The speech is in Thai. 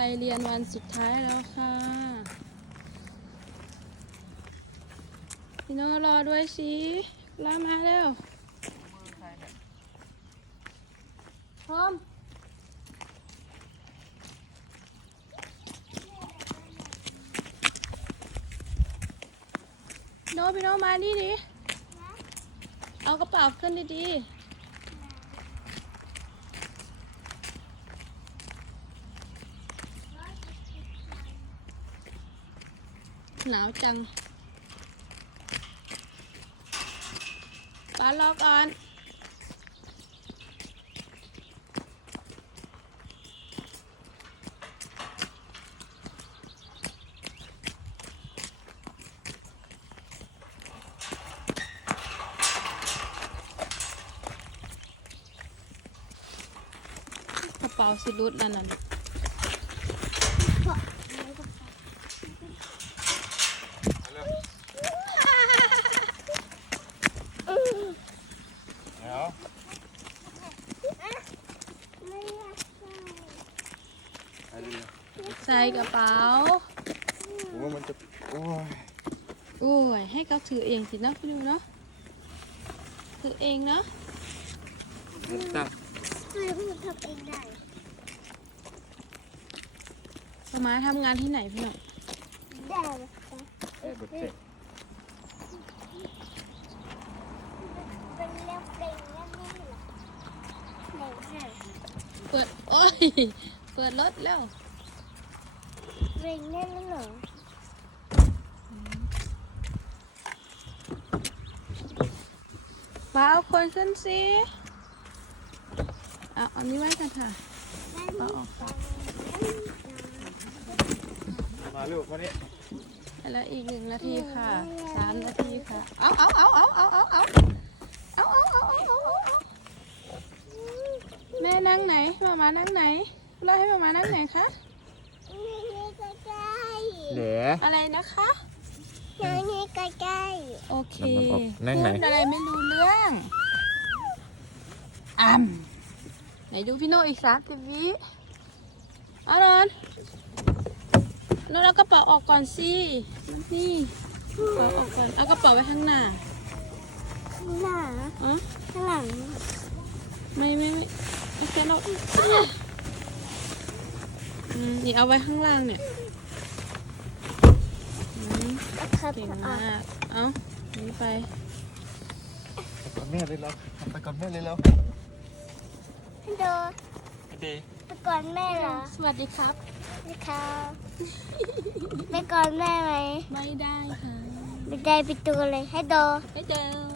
ไปเรียนวันสุดท้ายแล้วค่ะพี่โน่รอด้วยสิลามาแล้วพร้อมพี่โน่พี่โน่มานี่ดิ เอากระเป๋าขึ้นดีๆ หนาวจังป้ารอก่อนกระเป๋าสิรุดนั่นน่ะ เดี๋ยวใส่กระเป๋าผมว่ามันจะโอ้ยโอ้ยให้เขาถือเองสินะพี่ดูเนาะถือเองเนาะมันตักให้พูดทำเองได้ประมาทำงานที่ไหนพี่หน่อยได้ไอ้ เปิดรถแล้วเร่งได้แล้วเหรอป้าเอาคนขึ้นสิเอาอันนี้ไว้กันค่ะป้าออกไปมาลูกวันนี้แล้วอีกหนึ่งนาทีค่ะสามนาทีค่ะ เอาเอาเอาเอาเอาเอาเอา นั่งไหนมามานั่งไหนเล่าให้มามานั่งไหนคะนี่นี่ใกล้เดี๋ยวอะไรนะคะๆนี่นี่ใกล้โอเคนั่งไหน พูดอะไรไม่รู้เรื่องอ่ำไหนดูพี่โนอีกสามสิบวิเอานอนนอนเอากระเป๋าออกก่อนสินี่เอาออกก่อนเอากระเป๋าไว้ข้างหน้าๆหน้าอ๋อข้างหลังไม่ไม่ไม่ ไม่ใช่เราอืมนี่เอาไว้ข้างล่างเนี่ยอืมเอาครับเก่งเอามากเอานี่ไปก่อนแม่เลยแล้วไปก่อนแม่เลยแล้วให้ดูเดไปก่อนแม่เหรอสวัสดีครับไม่ค่ะไปก่อนแม่ไหมไม่ได้ค่ะไม่ได้ไปตัวเลยให้ดูไม่เจอ